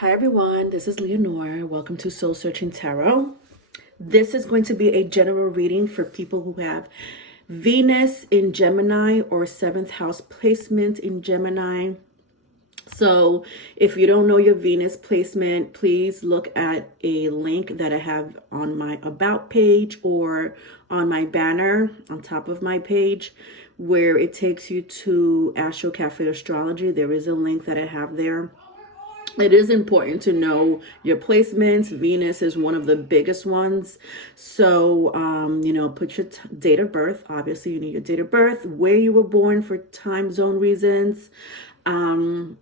Hi everyone, this is Leonore. Welcome to Soul Searching Tarot. This is going to be a general reading for people who have Venus in Gemini or 7th house placement in Gemini. So if you don't know your Venus placement, please look at a link that I have on my About page or on my banner on top of my page where it takes you to Astro Cafe Astrology. There is a link that I have there. It is important to know your placements. Venus is one of the biggest ones. So, put your date of birth. Obviously, you need your date of birth, where you were born for time zone reasons. And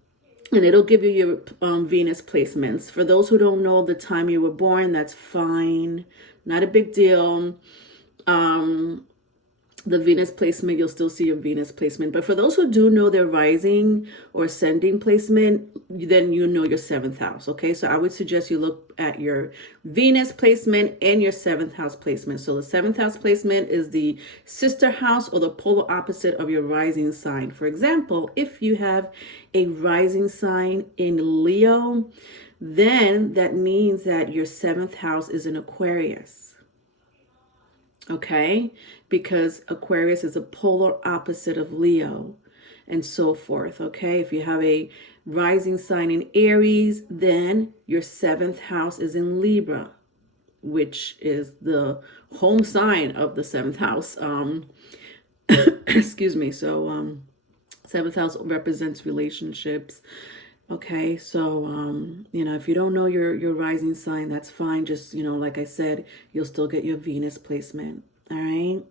it'll give you your Venus placements. For those who don't know the time you were born, that's fine. Not a big deal. The Venus placement, you'll still see your Venus placement. But for those who do know their rising or ascending placement, then you know your 7th house. Okay, so I would suggest you look at your Venus placement and your 7th house placement. So the 7th house placement is the sister house or the polar opposite of your rising sign. For example, if you have a rising sign in Leo, then that means that your 7th house is in Aquarius. Okay, because Aquarius is a polar opposite of Leo and so forth. Okay, if you have a rising sign in Aries, then your 7th house is in Libra, which is the home sign of the 7th house. Excuse me. So 7th house represents relationships. Okay, so if you don't know your rising sign, that's fine. Just, like I said, you'll still get your Venus placement. All right.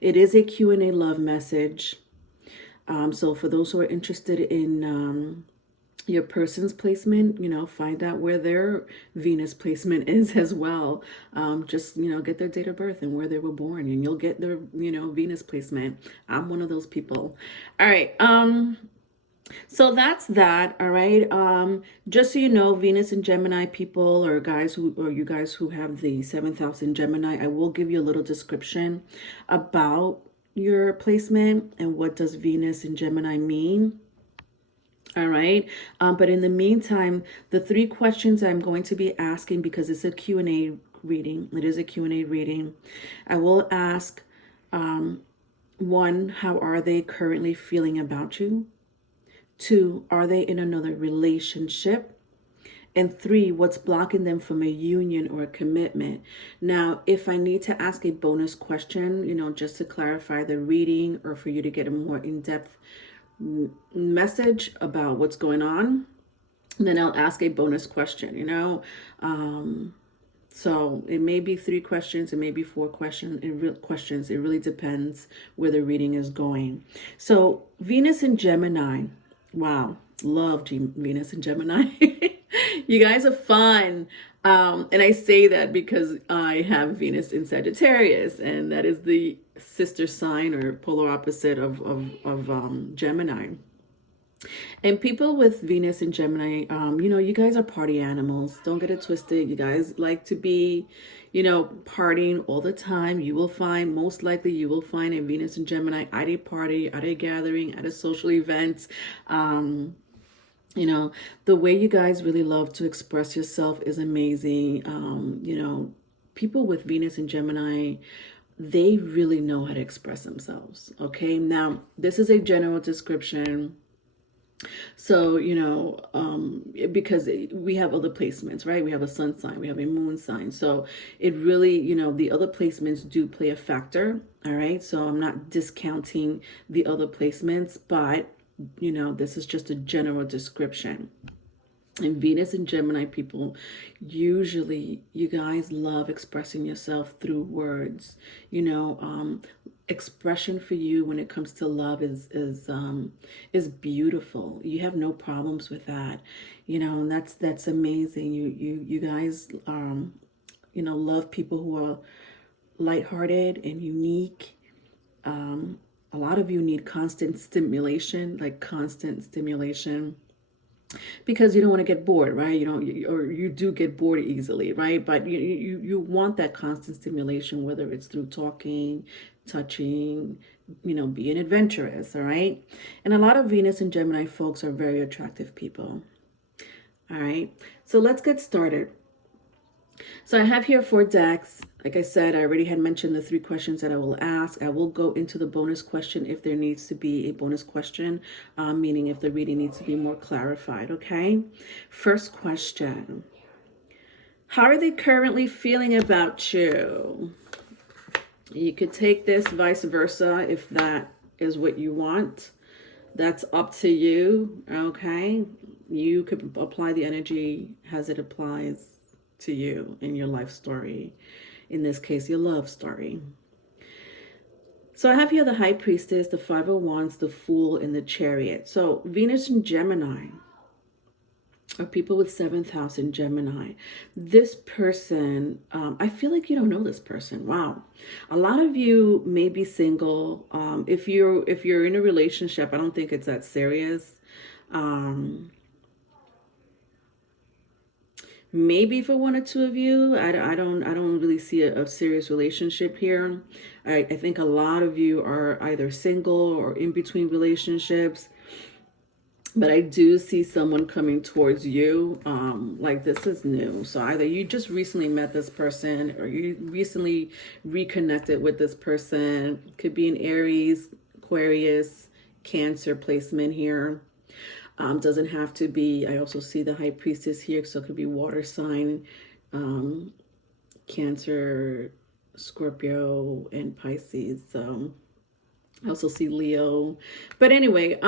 It is a Q&A love message. So for those who are interested in your person's placement, find out where their Venus placement is as well. Just, get their date of birth and where they were born, and you'll get their, Venus placement. I'm one of those people. All right. So that's that. All right. Just so you know, Venus and Gemini people or you guys who have the 7th house in Gemini, I will give you a little description about your placement and what does Venus in Gemini mean. All right. But in the meantime, the 3 questions I'm going to be asking, because it's a Q&A reading. It is a Q&A reading. I will ask, 1, how are they currently feeling about you? 2, are they in another relationship? And 3, what's blocking them from a union or a commitment? Now, if I need to ask a bonus question, just to clarify the reading or for you to get a more in-depth message about what's going on, then I'll ask a bonus question, So it may be 3 questions, it may be 4 questions. It really depends where the reading is going. So Venus in Gemini. Wow, love Venus and Gemini. You guys are fun. And I say that because I have Venus in Sagittarius, and that is the sister sign or polar opposite of Gemini. And people with Venus and Gemini, you guys are party animals. Don't get it twisted. You guys like to be, partying all the time. Most likely you will find a Venus and Gemini at a party, at a gathering, at a social event. The way you guys really love to express yourself is amazing. People with Venus and Gemini, they really know how to express themselves. Okay, now this is a general description. So, because we have other placements, right? We have a sun sign, we have a moon sign. So it really, the other placements do play a factor. All right. So I'm not discounting the other placements, but, this is just a general description. And Venus and Gemini people, usually you guys love expressing yourself through words. Expression for you when it comes to love is beautiful. You have no problems with that, and that's amazing. You guys love people who are lighthearted and unique. A lot of you need constant stimulation, because you don't want to get bored, right? You do get bored easily, right? But you want that constant stimulation, whether it's through talking, touching, being adventurous, all right? And a lot of Venus and Gemini folks are very attractive people. All right, so let's get started. So I have here 4 decks. Like I said, I already had mentioned the 3 questions that I will ask. I will go into the bonus question if there needs to be a bonus question, meaning if the reading needs to be more clarified, okay? First question. How are they currently feeling about you? You could take this vice versa if that is what you want. That's up to you, okay? You could apply the energy as it applies to you in your life story. In this case, your love story. So I have here the High Priestess, the Five of Wands, the Fool, and the Chariot. So Venus in Gemini, or people with 7th house in Gemini. This person, I feel like you don't know this person. Wow. A lot of you may be single. If you're in a relationship, I don't think it's that serious. Maybe for 1 or 2 of you, I don't really see a serious relationship here. I think a lot of you are either single or in between relationships. But I do see someone coming towards you, like this is new. So either you just recently met this person or you recently reconnected with this person. Could be an Aries, Aquarius, Cancer placement here. Doesn't have to be. I also see the High Priestess here, so it could be water sign, Cancer, Scorpio, and Pisces. So I also see Leo. But anyway,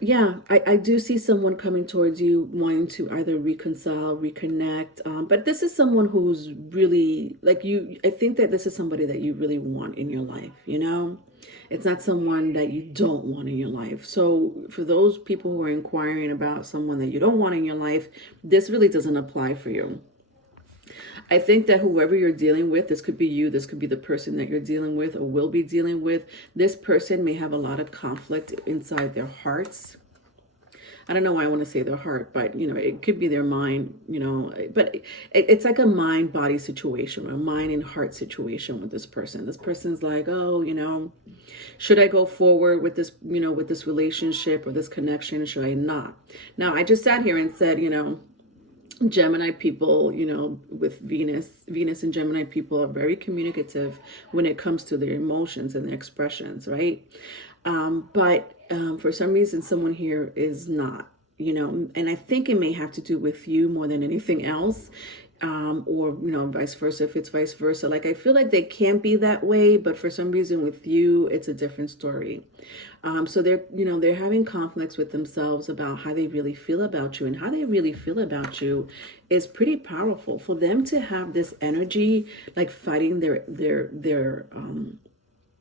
yeah, I do see someone coming towards you wanting to either reconcile, reconnect. But this is someone who's really like you. I think that this is somebody that you really want in your life, you know? It's not someone that you don't want in your life. So for those people who are inquiring about someone that you don't want in your life, this really doesn't apply for you. I think that whoever you're dealing with, this could be you, this could be the person that you're dealing with or will be dealing with. This person may have a lot of conflict inside their hearts. I don't know why I want to say their heart, but you know, it could be their mind, you know, but it's like a mind body situation, or a mind and heart situation with this person. This person's like, oh, you know, should I go forward with this, you know, with this relationship or this connection? Should I not? Now, I just sat here and said, you know, Gemini people, you know, with Venus and Gemini people are very communicative when it comes to their emotions and their expressions, right? But for some reason, someone here is not, you know, and I think it may have to do with you more than anything else. Or, you know, vice versa, if it's vice versa. Like, I feel like they can't be that way, but for some reason with you, it's a different story. So they're, you know, they're having conflicts with themselves about how they really feel about you, and how they really feel about you is pretty powerful. For them to have this energy, like fighting their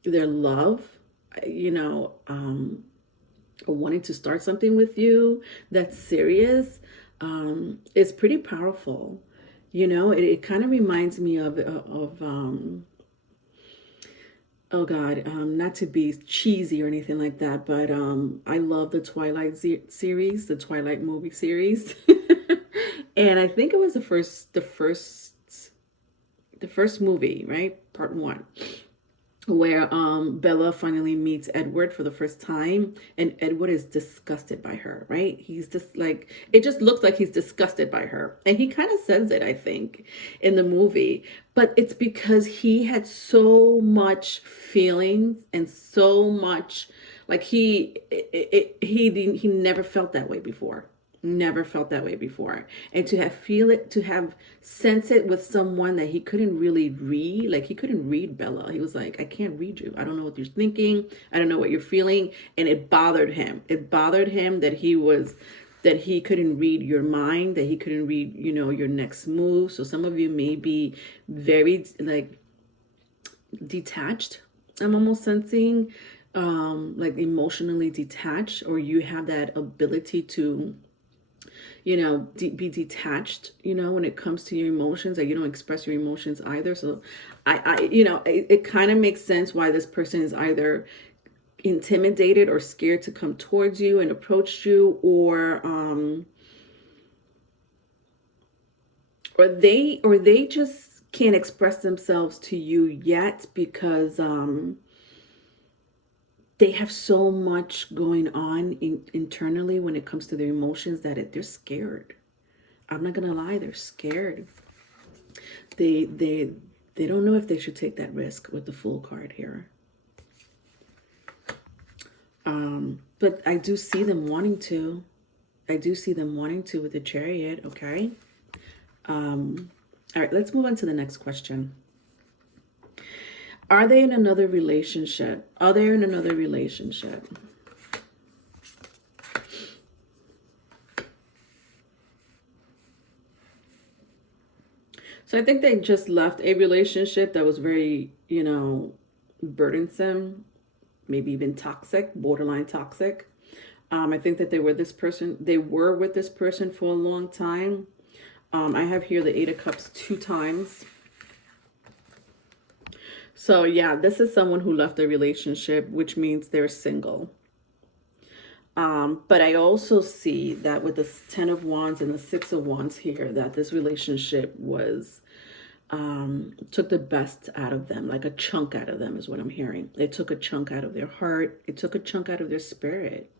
love, you know, or wanting to start something with you that's serious, is pretty powerful. You know, it kind of reminds me of oh God, not to be cheesy or anything like that, but I love the Twilight series, the Twilight movie series. And I think it was the first movie, right? Part 1, where Bella finally meets Edward for the first time, and Edward is disgusted by her, right? He's just like, it just looks like he's disgusted by her. And he kind of says it, I think, in the movie. But it's because he had so much feelings and so much, like he never felt that way before. Never felt that way before. And to have feel it, to have sense it with someone that he couldn't really read, like he couldn't read Bella. He was like, I can't read you. I don't know what you're thinking. I don't know what you're feeling. And it bothered him. It bothered him that he couldn't read your mind, that he couldn't read, you know, your next move. So some of you may be very like detached. I'm almost sensing like emotionally detached, or you have that ability to, you know, be detached, you know, when it comes to your emotions, that you don't express your emotions either. So you know, it kind of makes sense why this person is either intimidated or scared to come towards you and approach you, or they just can't express themselves to you yet because they have so much going on internally when it comes to their emotions that they're scared. I'm not gonna lie, they're scared. They don't know if they should take that risk with the Fool card here. But I do see them wanting to. I do see them wanting to with the Chariot, okay? All right, let's move on to the next question. Are they in another relationship? Are they in another relationship? So I think they just left a relationship that was very, you know, burdensome, maybe even toxic, borderline toxic. I think that they were with this person for a long time. I have here the Eight of Cups 2 times. So yeah, this is someone who left a relationship, which means they're single. But I also see that with the 10 of Wands and the 6 of Wands here, that this relationship was, took the best out of them, like a chunk out of them is what I'm hearing. It took a chunk out of their heart. It took a chunk out of their spirit.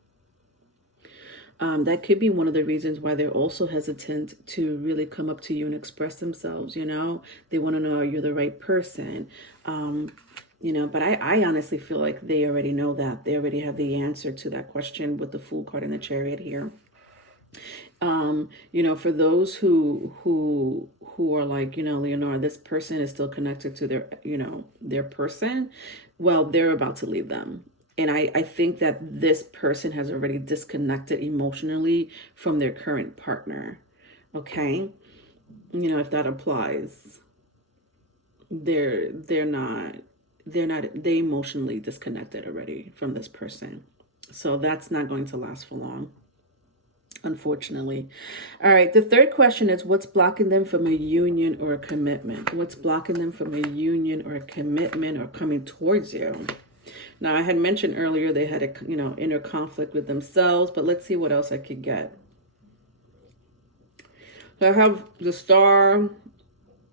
That could be one of the reasons why they're also hesitant to really come up to you and express themselves, you know. They want to know, are you the right person? You know, but I honestly feel like they already know that. They already have the answer to that question with the Fool card and the Chariot here. You know, for those who are like, you know, Leonora, this person is still connected to their, you know, their person. Well, they're about to leave them. And I think that this person has already disconnected emotionally from their current partner. Okay. You know, if that applies, they emotionally disconnected already from this person. So that's not going to last for long, unfortunately. All right, the third question is, what's blocking them from a union or a commitment? What's blocking them from a union or a commitment or coming towards you? Now, I had mentioned earlier they had a, you know, inner conflict with themselves, but let's see what else I could get. So I have the Star,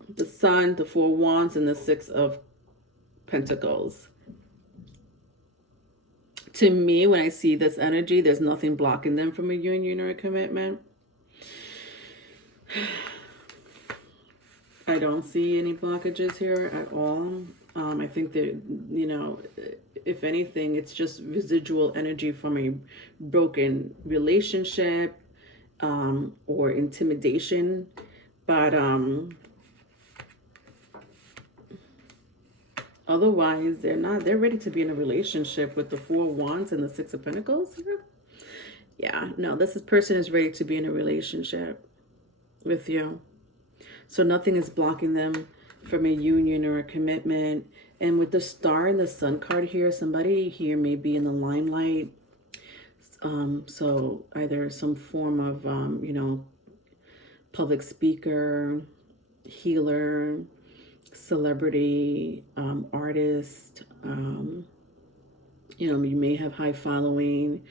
the Sun, the Four of Wands, and the Six of Pentacles. To me, when I see this energy, there's nothing blocking them from a union or a commitment. I don't see any blockages here at all. I think that, you know, if anything, it's just residual energy from a broken relationship, or intimidation. But otherwise, they're ready to be in a relationship with the Four of Wands and the Six of Pentacles here. Yeah, no, this person is ready to be in a relationship with you. So nothing is blocking them from a union or a commitment. And with the Star and the Sun card here, somebody here may be in the limelight. So either some form of, you know, public speaker, healer, celebrity, artist. You know, you may have high following.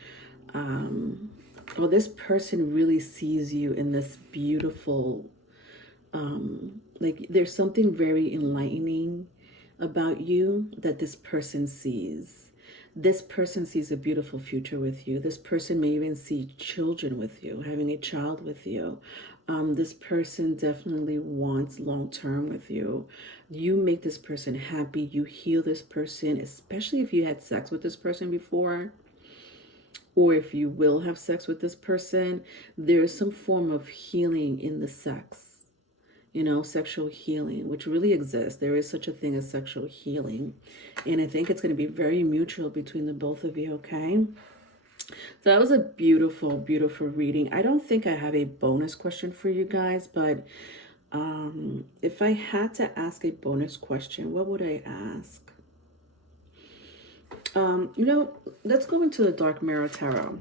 Well, this person really sees you in this beautiful, like there's something very enlightening about you that this person sees. This person sees a beautiful future with you. This person may even see children with you, having a child with you. This person definitely wants long-term with you. You make this person happy. You heal this person, especially if you had sex with this person before, or if you will have sex with this person. There's some form of healing in the sex. You know, sexual healing, which really exists. There is such a thing as sexual healing. And I think it's going to be very mutual between the both of you, okay? So that was a beautiful, beautiful reading. I don't think I have a bonus question for you guys, but if I had to ask a bonus question, what would I ask? You know, let's go into the Dark Mirror Tarot,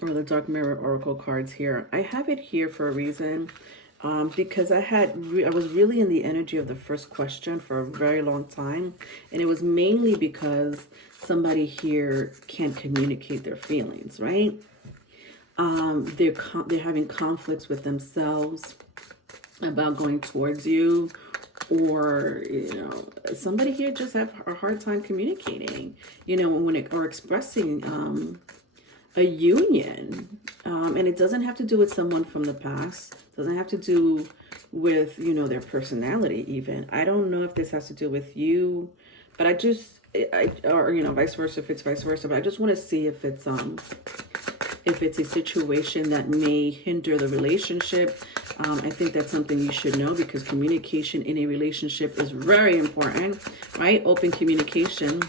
or the Dark Mirror Oracle cards here. I have it here for a reason. Because I was really in the energy of the first question for a very long time. And it was mainly because somebody here can't communicate their feelings, right? They're having conflicts with themselves about going towards you, or, somebody here just have a hard time communicating, when it, or expressing a union. And it doesn't have to do with someone from the past. It doesn't have to do with, their personality even. I don't know if this has to do with you, but or, vice versa, if it's vice versa, but I just want to see if it's a situation that may hinder the relationship. I think that's something you should know, because communication in a relationship is very important, right? Open communication.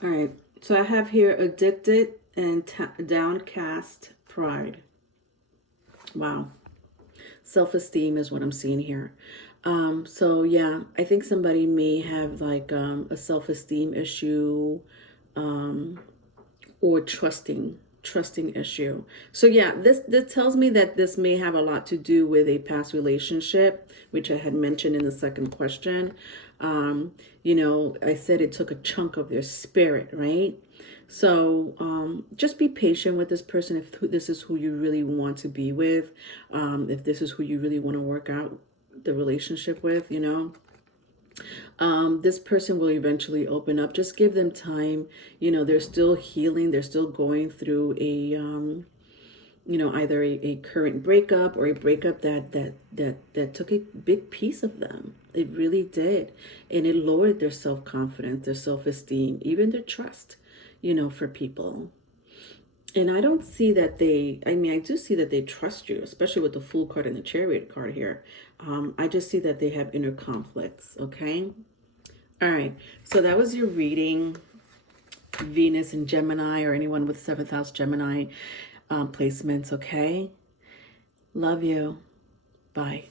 All right, so I have here addicted and downcast pride. Wow. Self-esteem is what I'm seeing here. So yeah, I think somebody may have like a self-esteem issue, or trusting issue. So yeah, this tells me that this may have a lot to do with a past relationship, which I had mentioned in the second question. I said it took a chunk of their spirit, right? So just be patient with this person if this is who you really want to be with, if this is who you really want to work out the relationship with, this person will eventually open up. Just give them time. They're still healing. They're still going through either a current breakup or a breakup that took a big piece of them. It really did. And it lowered their self-confidence, their self-esteem, even their trust, for people. And I don't see that I do see that they trust you, especially with the Fool card and the Chariot card here. I just see that they have inner conflicts, okay? All right, so that was your reading, Venus and Gemini, or anyone with 7th house Gemini placements, okay? Love you. Bye.